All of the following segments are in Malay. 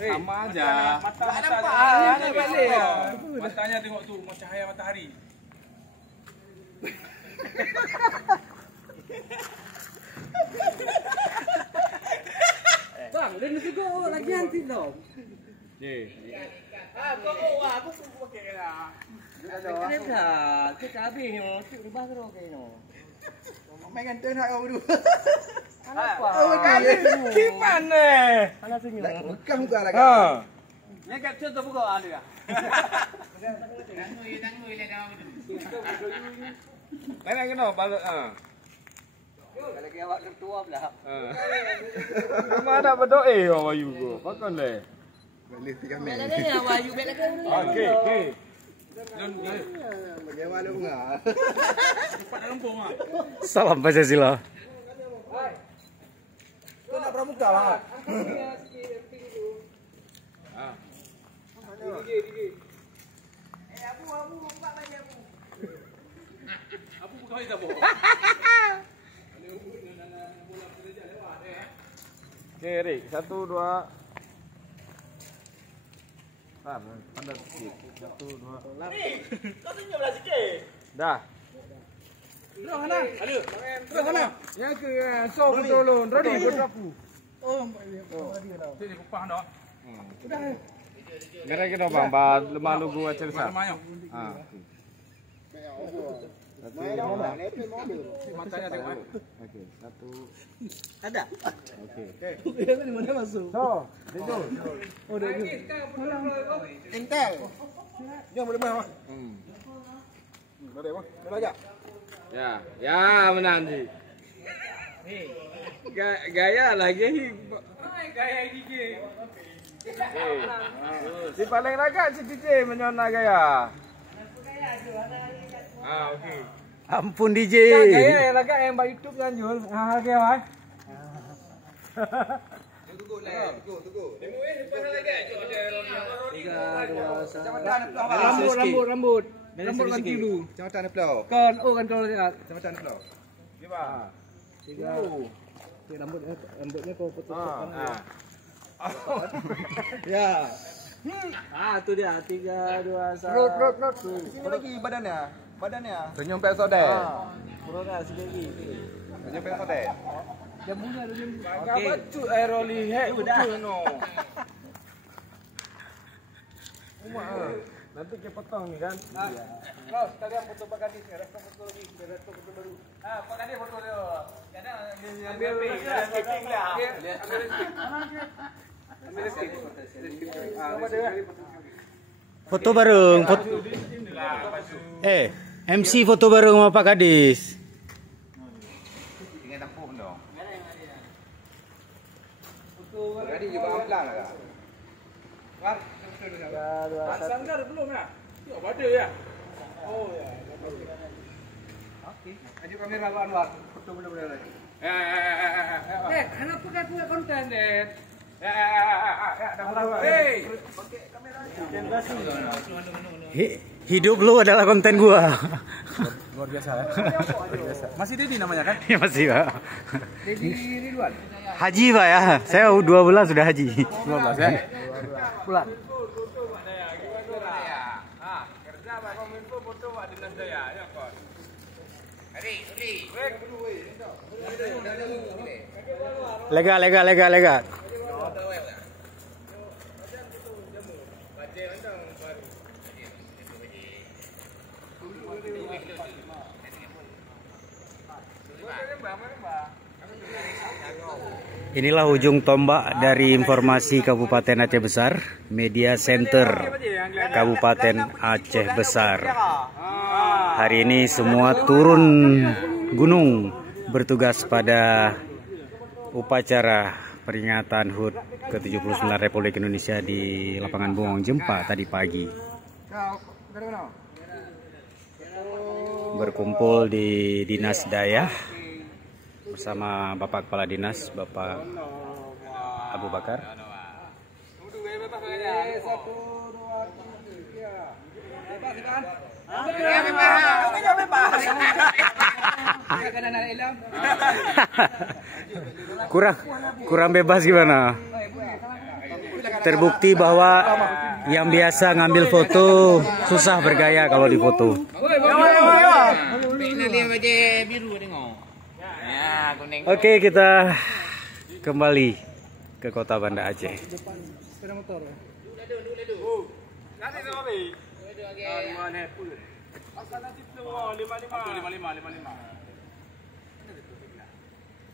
Sama aja. Matanya tengok tu, macam cahaya matahari. Bang, dia nak juga lagi nanti dong. Aku pakai lah. Kenapa? Kita habis ni, kita rubah terus kayaknya. Main ganteng nak kau berdua. Kenapa? Gimana? Anak senyum. Bukan muka lagi. Ni capture tu buka ada. Lain kena balut Kalau awak ketua pula. Memang ada berdoa orang Wayu tu. Pakon le. Boleh tiga minit. Ada ni awak you bet lagi. Okey. Bagaimana bunga? Cepat lempung ah. Salam Pancasila. Kau nak pramuka lah. Apa bukan kita boh? Okey, Rick. 1 2. Padat sikit. 1 2. Kau senyumlah sikit. Dah. Terus mana? Ada. Terus mana? Yang ke so betulun. Rodi berdapu. Oh, Sini kupang dah. sudah. Gara kita bang, ba lemah lugu acer sa. Ah. Matanya tengok. Okey, 1. Ada. Okey. Dia ni mana masuk? So, tidur. Oh, dia ni. Entel. Jom boleh main. Boleh bang. Boleh aja. Ya menang ni. Gaya lagi. Gaya DJ. Si paling ragat si DJ menyona gaya. Okey. Ampun DJ. Gaya yang ragat yang buat YouTube kan Jul. Okey bang. Tunggu. Rambut. Rambut ganti dulu. Macam mana pelau? Kan, kan kalau lihat. Macam mana pelau? Gimana? 3. Rambutnya kau potong. Ya. Tu dia 3 2 1. Rot. Sini lagi badannya. Senyum pesode. Turun dah sikit lagi. Senyum pesode. Jambunya ada jambu. Okey. Bacut aeroli hek udah no. Nanti kita potong ni kan. Bro, kalian foto Pak Kadis, respon foto lagi, respon foto baru. Pak Kadis foto dia. Karena ambil skipping lah. Ambil stick. Foto bareng. MC foto bareng sama Pak Kadis. Tinggal tampuk dong. Tadi juga amplang lah. War, Sanggar belum ya? Ya, ada ya. Oh ya. okey. Aju kamera Anwar. Foto boleh lagi. Kenapa kau buat konten, Dad? Hidup lu adalah konten gua. Luar biasa ya. Masih Dedi namanya kan? Ya masih, Pak. Dedi Ridwan. Haji, Pak ya. Saya 2 bulan sudah haji. 12 ya. Bulan. Kerja Pak Kominfo foto Pak Dinas Daya ya kon. Lega. Inilah ujung tombak dari informasi Kabupaten Aceh Besar, Media Center Kabupaten Aceh Besar. Hari ini semua turun gunung bertugas pada upacara peringatan HUT ke-79 Republik Indonesia di lapangan Bungong Jempa tadi pagi. Berkumpul di Dinas Daya bersama Bapak Kepala Dinas, Bapak Abu Bakar. Kurang bebas gimana? terbukti bahwa yang biasa ngambil foto susah bergaya kalau di foto. Oke, kita kembali ke kota Banda Aceh.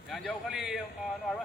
Yang jauh kali Anwar apa?